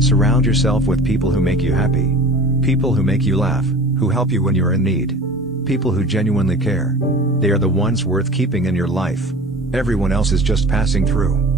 Surround yourself with people who make you happy. People who make you laugh, who help you when you're in need. People who genuinely care. They are the ones worth keeping in your life. Everyone else is just passing through.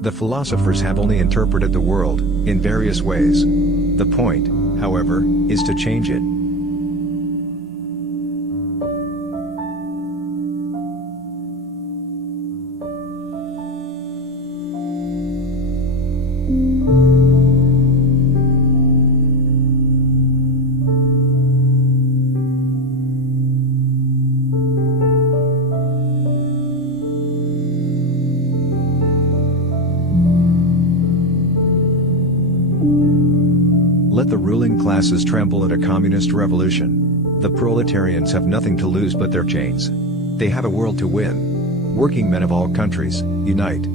The philosophers have only interpreted the world, in various ways. The point, however, is to change it. Let the ruling classes tremble at a communist revolution. The proletarians have nothing to lose but their chains. They have a world to win. Working men of all countries, unite.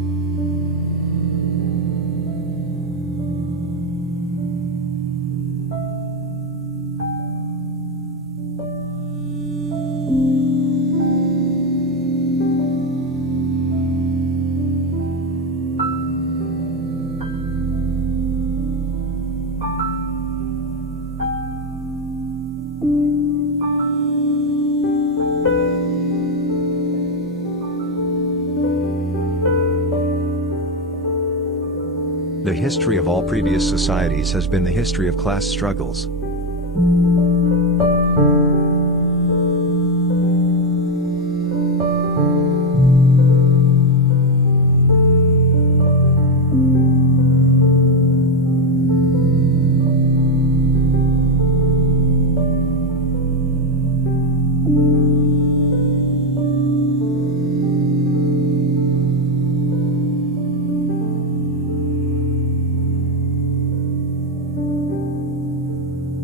The history of all previous societies has been the history of class struggles.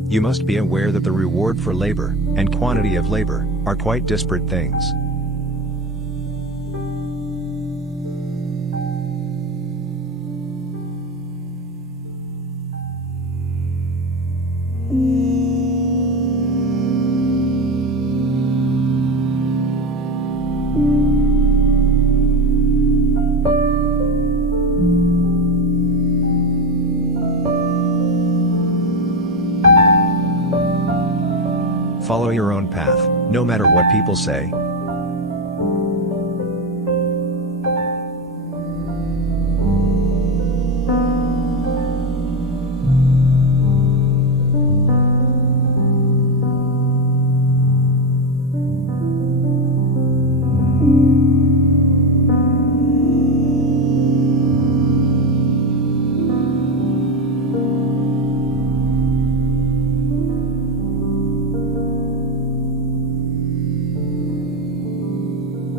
You must be aware that the reward for labor, and quantity of labor, are quite disparate things. Follow your own path, no matter what people say.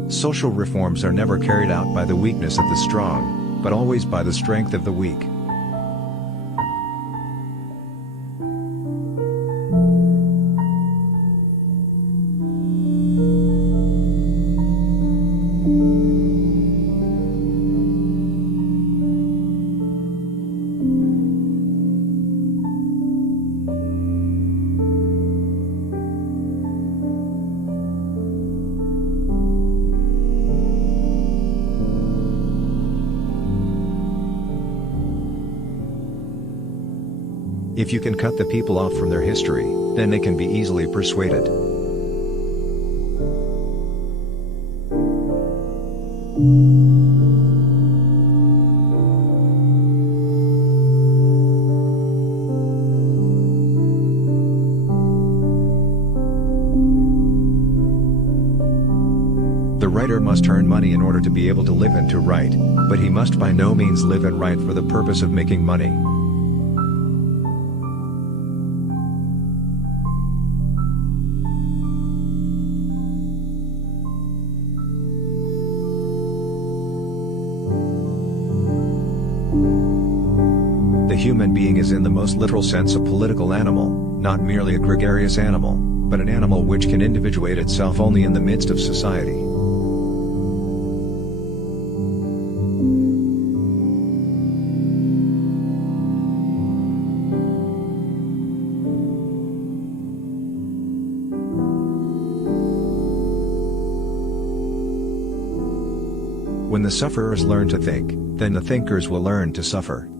Social reforms are never carried out by the weakness of the strong, but always by the strength of the weak. If you can cut the people off from their history, then they can be easily persuaded. The writer must earn money in order to be able to live and to write, but he must by no means live and write for the purpose of making money. human being is in the most literal sense a political animal, not merely a gregarious animal, but an animal which can individuate itself only in the midst of society. When the sufferers learn to think, then the thinkers will learn to suffer.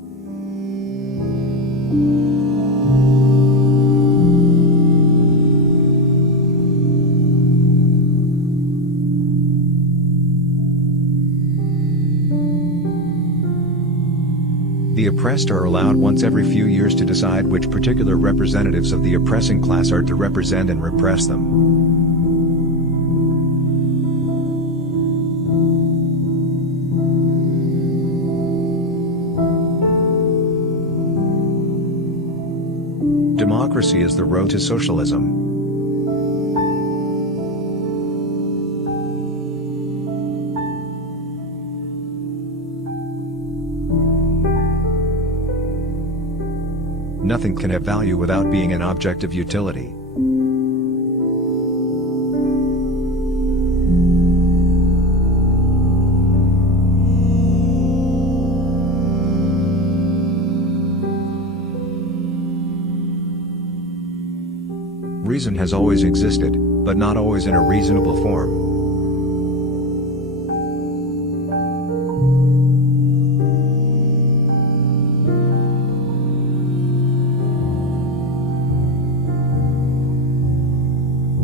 The oppressed are allowed once every few years to decide which particular representatives of the oppressing class are to represent and repress them. Democracy is the road to socialism. Nothing can have value without being an object of utility. Reason has always existed, but not always in a reasonable form.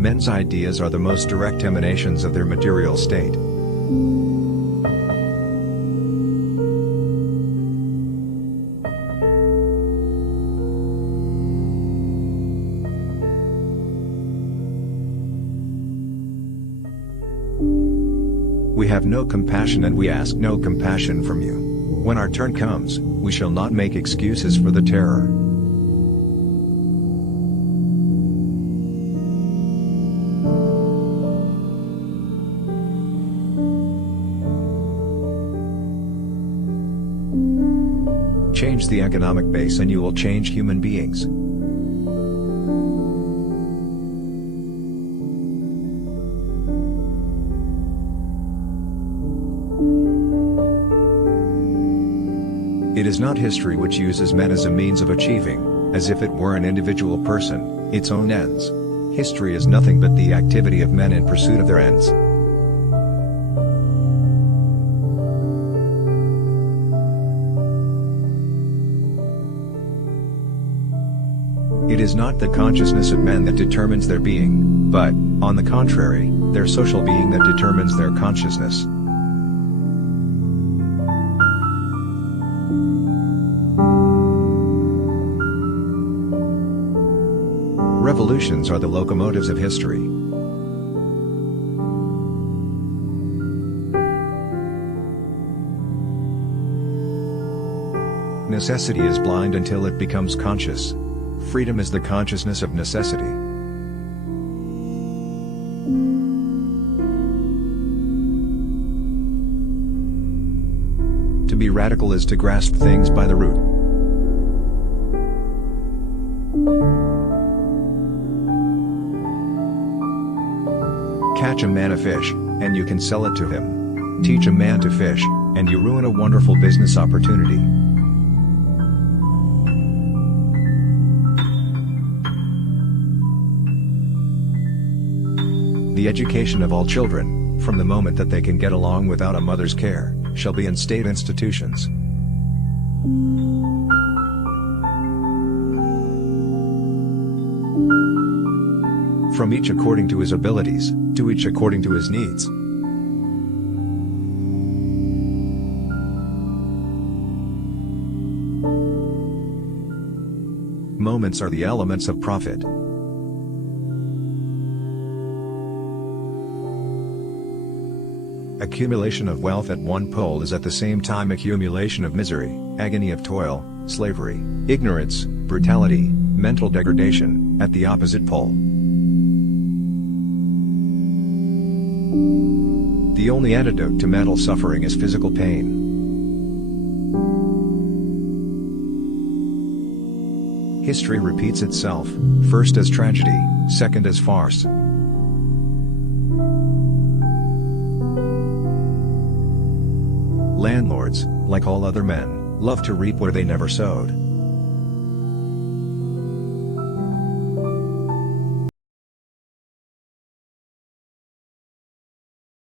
Men's ideas are the most direct emanations of their material state. We have no compassion and we ask no compassion from you. When our turn comes, we shall not make excuses for the terror. Change the economic base and you will change human beings. It is not history which uses men as a means of achieving, as if it were an individual person, its own ends. History is nothing but the activity of men in pursuit of their ends. It is not the consciousness of men that determines their being, but, on the contrary, their social being that determines their consciousness. Revolutions are the locomotives of history. Necessity is blind until it becomes conscious. Freedom is the consciousness of necessity. To be radical is to grasp things by the root. Catch a man a fish, and you can sell it to him. Teach a man to fish, and you ruin a wonderful business opportunity. The education of all children, from the moment that they can get along without a mother's care, shall be in state institutions. From each according to his abilities, to each according to his needs. Moments are the elements of profit. Accumulation of wealth at one pole is at the same time accumulation of misery, agony of toil, slavery, ignorance, brutality, mental degradation, at the opposite pole. The only antidote to mental suffering is physical pain. History repeats itself, first as tragedy, second as farce. Landlords, like all other men, love to reap what they never sowed.